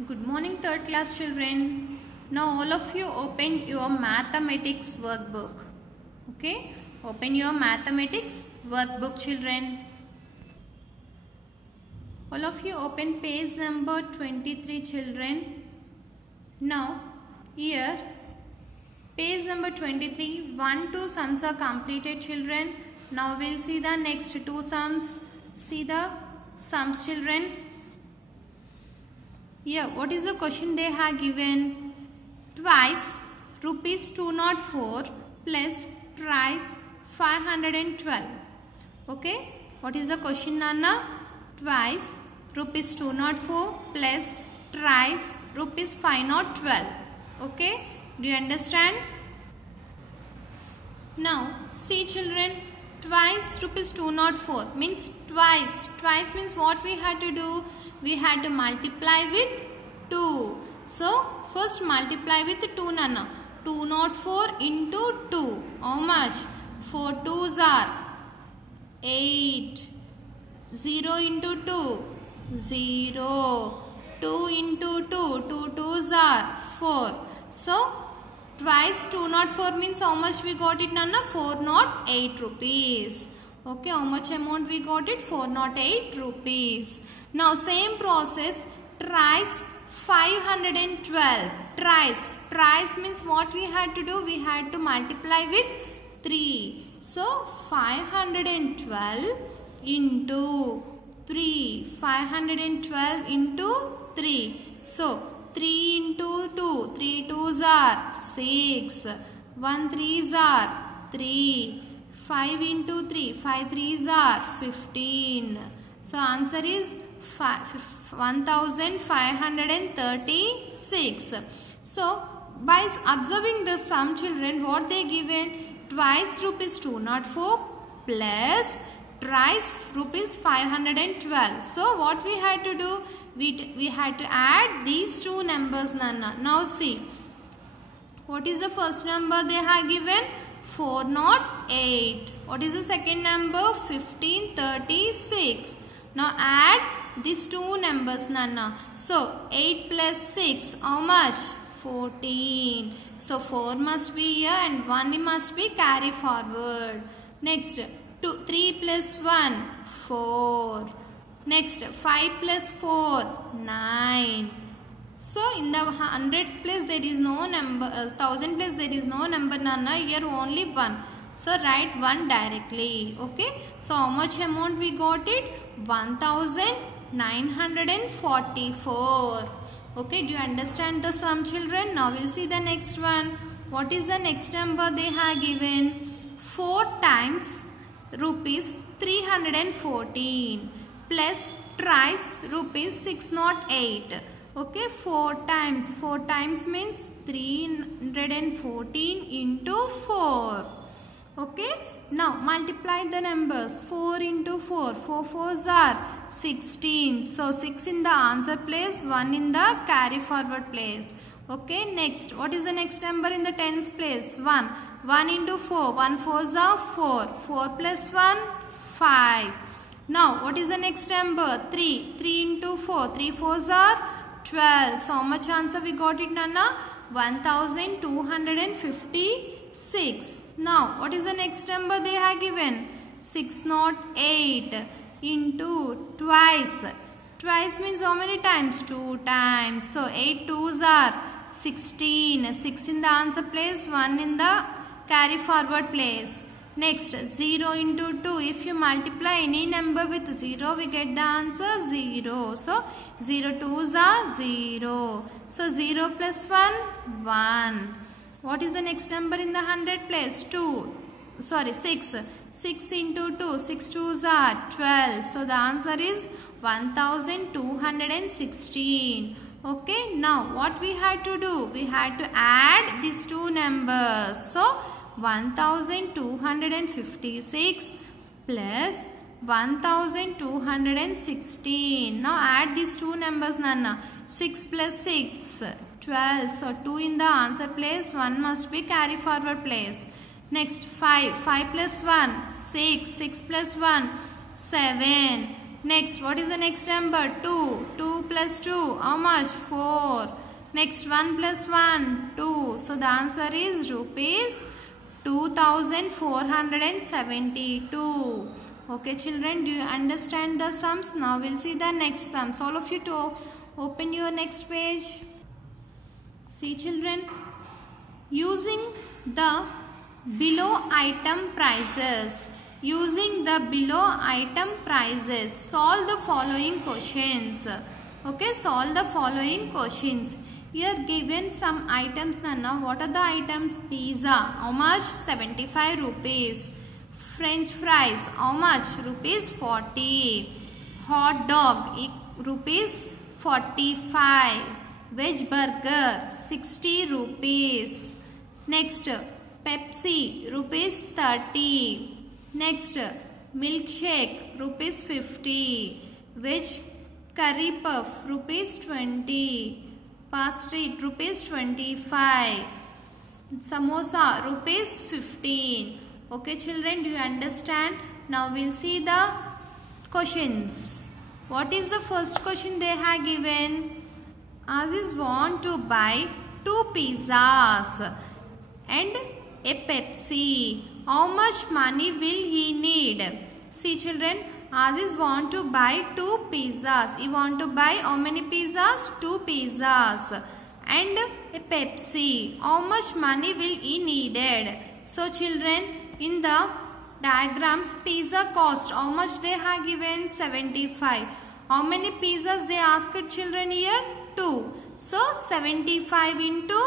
Good morning, third class children. Now all of you open your mathematics workbook. Okay, open your mathematics workbook, children. All of you open page number 23, children. Now here page number 23, 1, 2 sums are completed, children. Now we'll see the next two sums. See the sums, children. Here, what is the question they have given? Twice rupees 204 plus thrice 512. Okay, what is the question, Nana? Twice rupees 204 plus thrice rupees 512. Okay, do you understand? Now, see, children. Twice rupees 204 means twice. Twice means what we had to do? We had to multiply with 2. So, first multiply with 2, Nana. 204 into 2. How much? 4 2s are 8. 0 into 2. 0. 2 into 2. 2 2s are 4. So, twice 204 means how much we got it, Nana? 408 rupees. Okay, how much amount we got it? 408 rupees. Now same process, thrice 512. Thrice means what we had to do? We had to multiply with 3. So 512 into 3. 512 into 3. So 3 into 2. 3 2s are 6. 1 3s are 3. 5 into 3. 5 3s are 15. So answer is 1536. So by observing the sum, children, what they given? Twice rupees 204 plus thrice rupees 512. So what we had to do? We had to add these two numbers, Nana. Now see, what is the first number they have given? 408. What is the second number? 1536. Now add these two numbers, Nana. So 8 plus 6, how much? 14. So 4 must be here and 1 must be carry forward. Next, 3 plus 1, 4. Next, 5 plus 4, 9. So in the 100 place there is no number, 1000 place there is no number, Nana. Here only 1. So write 1 directly. Okay. So how much amount we got it? 1944. Okay. Do you understand the sum, children? Now we'll see the next one. What is the next number they have given? 4 times rupees 314 plus thrice rupees 608. Okay, 4 times. 4 times means 314 into 4. Okay, now multiply the numbers. 4 into 4. 4 4s are 16. So 6 in the answer place, 1 in the carry forward place. Okay, next. What is the next number in the tens place? 1. 1 into 4. 1 4s are 4. 4 plus 1, 5. Now, what is the next number? 3. 3 into 4. 3 4s are 12. So, how much answer we got it, Nana? 1256. Now, what is the next number they have given? 608 into twice. Twice means how many times? 2 times. So, 8 2s are 16. 6 in the answer place, 1 in the carry forward place. Next, 0 into 2. If you multiply any number with 0, we get the answer 0. So, 0 2s are 0. So, 0 plus 1, 1. What is the next number in the 100 place? 2. Sorry, 6. 6 into 2. 6 2s are 12. So, the answer is 1216. Okay. Now, what we had to do? We had to add these two numbers. So, 1256 plus 1216. Now add these two numbers, Nana. 6 plus 6, 12. So 2 in the answer place, 1 must be carry forward place. Next 5. 5 plus 1, 6. 6 plus 1, 7. Next, what is the next number? 2. 2 plus 2, how much? 4. Next, 1 plus 1, 2. So the answer is rupees 2472. Okay children, do you understand the sums? Now we'll see the next sums. All of you to open your next page. See children, using the below item prices. Using the below item prices, solve the following questions. Okay, solve the following questions. Here given some items, Nana. What are the items? Pizza, how much? 75 rupees. French fries, how much? Rupees 40. Hot dog, rupees 45. Veg burger, 60 rupees. Next, Pepsi, rupees 30. Next, milkshake, rupees 50. Veg curry puff, rupees 20. Pastry, rupees 25. Samosa, rupees 15. Okay children, do you understand? Now we'll see the questions. What is the first question they have given? Aziz want to buy 2 pizzas and a Pepsi. How much money will he need? See children, Aziz want to buy 2 pizzas. He want to buy how many pizzas? 2 pizzas and a Pepsi. How much money will he needed? So children, in the diagrams, pizza cost, how much they have given? 75. How many pizzas they asked children here? 2. So 75 into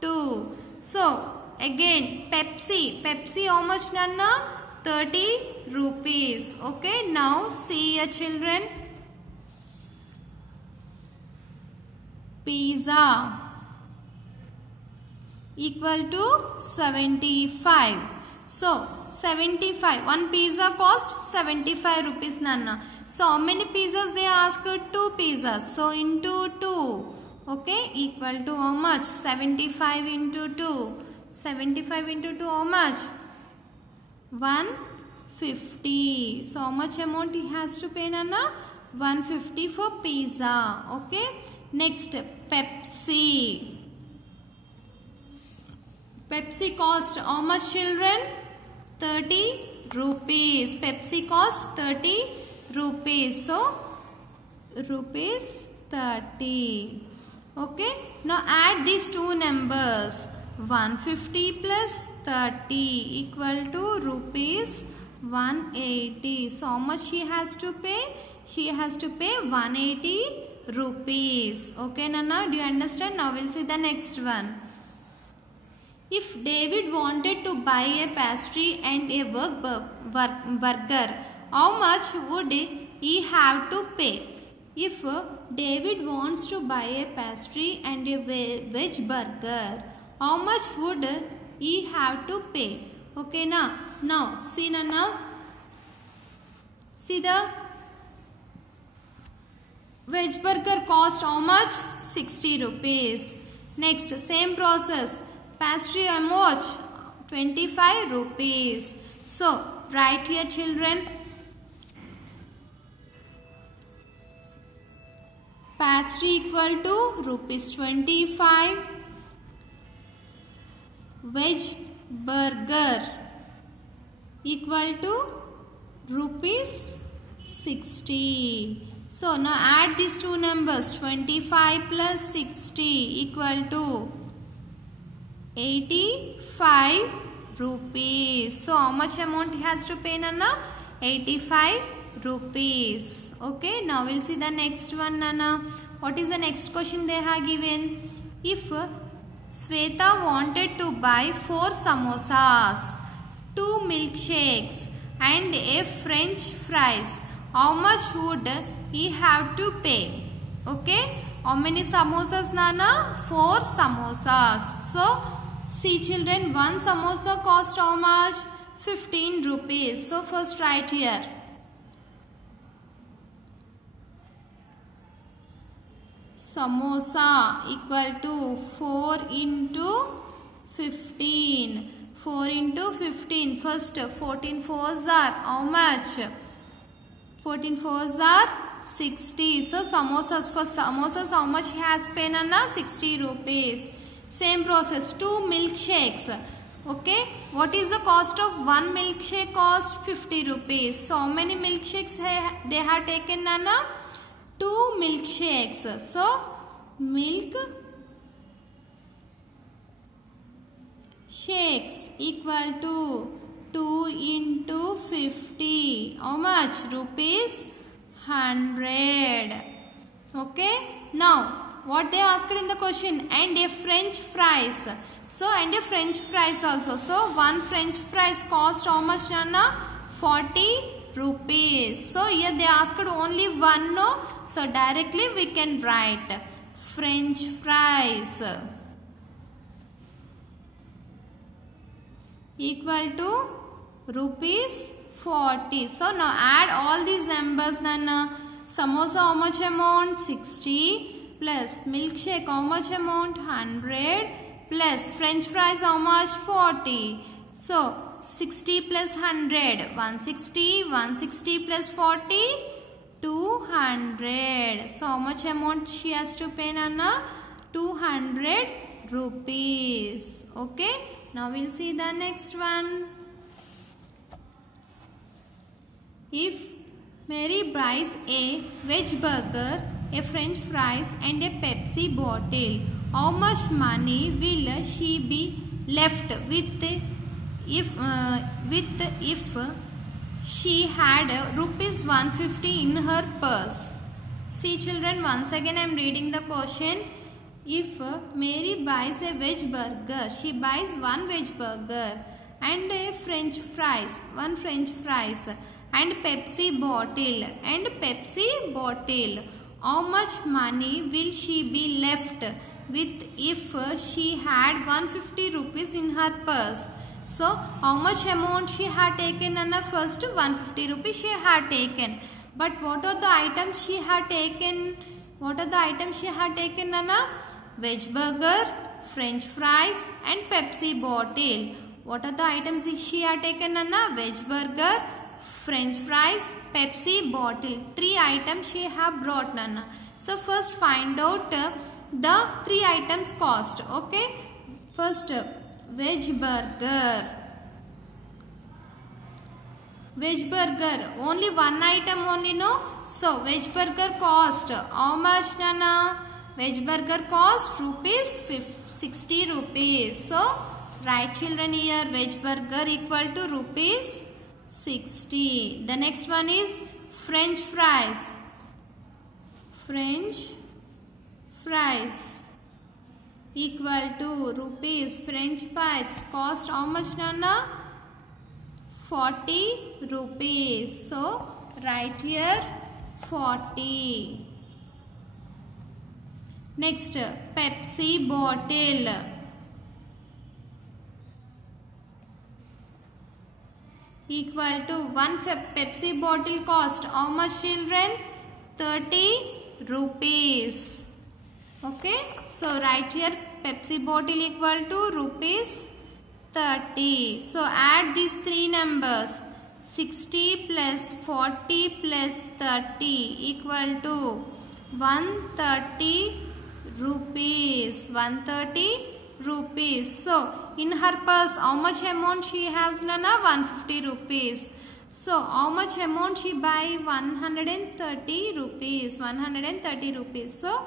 2. So again, Pepsi. Pepsi how much, Nana? 30 rupees. Okay, now see your children. Pizza equal to 75. So 75. One pizza cost 75 rupees, Nana. So how many pizzas they asked? 2 pizzas. So into 2. Okay, equal to how much? 75 into 2. 75 into 2 how much? 150. So how much amount he has to pay, Nana? 150 for pizza. Okay. Next, Pepsi. Pepsi cost how much children? 30 rupees. Pepsi cost 30 rupees. So rupees 30. Okay. Now add these two numbers. 150 plus 30 equal to rupees 180. So how much she has to pay? She has to pay 180 rupees. Okay Nana, do you understand? Now we'll see the next one. If David wanted to buy a pastry and a burger, how much would he have to pay? If David wants to buy a pastry and a veg burger, how much would he have to pay? Okay, now see Nana. See the veg burger cost how much? 60 rupees. Next, same process. Pastry how much? 25 rupees. So write here children. Pastry equal to rupees 25. Veg burger equal to rupees 60. So now add these two numbers. 25 plus 60 equal to 85 rupees. So how much amount he has to pay, Nana? 85 rupees. Okay, now we'll see the next one, Nana. What is the next question they have given? If Sweta wanted to buy 4 samosas, 2 milkshakes and a French fries, how much would he have to pay? Okay, how many samosas, Nana? 4 samosas. So see children, 1 samosa cost how much? 15 rupees. So first write here. Samosa equal to 4 into 15. 4 into 15. First 14 fours are how much? 14 fours are 60. So samosas, for samosas how much he has paid, Nana? 60 rupees. Same process. 2 milkshakes. Okay. What is the cost of one milkshake? Cost 50 rupees. So how many milkshakes they have taken, Nana? 2 milkshakes. So milk shakes equal to 2 into 50. How much? Rupees 100. Okay. Now what they asked in the question, and a French fries. So and a French fries also. So one French fries cost how much, Nana? 40 rupees. So here they asked only one, no? So directly we can write French fries equal to rupees 40. So now add all these numbers, Nana. Samosa how much amount? 60 plus milkshake how much amount? 100 plus French fries how much? 40. So 60 plus 100, 160, 160 plus 40, 200. So how much amount she has to pay, Nana? 200 rupees. Okay. Now we'll see the next one. If Mary buys a veg burger, a French fries and a Pepsi bottle, how much money will she be left with if she had rupees 150 in her purse? See children, once again I am reading the question. If Mary buys a veg burger, she buys one veg burger and a French fries, one French fries and Pepsi bottle how much money will she be left with if she had 150 rupees in her purse? So how much amount she had taken, Nana? First 150 rupees she had taken. But what are the items she had taken? What are the items she had taken, Nana? Veg burger, French fries and Pepsi bottle. What are the items she had taken, Nana? Veg burger, French fries, Pepsi bottle. 3 items she have brought, Nana. So first find out the 3 items cost. Okay. First veg burger. Veg burger. Only one item only, no? So veg burger cost how much, Nana? Veg burger cost rupees 60 rupees. So write children here veg burger equal to rupees 60. The next one is French fries. French fries equal to rupees. French fries cost how much, Nana? 40 rupees. So write here 40. Next Pepsi bottle. Equal to one Pepsi bottle cost how much, children? 30 rupees. Okay. So write here Pepsi bottle equal to rupees 30. So add these 3 numbers. 60 plus 40 plus 30 equal to 130 rupees. 130 rupees. So in her purse how much amount she has, Nana? 150 rupees. So how much amount she buy? 130 rupees. 130 rupees. So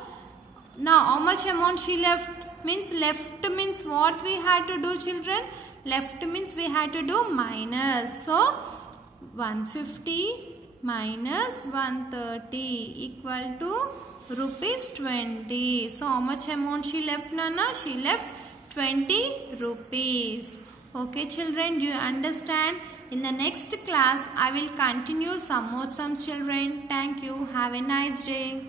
now how much amount she left? Left means what we had to do, children? Left means we had to do minus. So 150 minus 130 equal to rupees 20. So how much amount she left, Nana? She left 20 rupees. Okay children, do you understand? In the next class I will continue some more sums, children. Thank you. Have a nice day.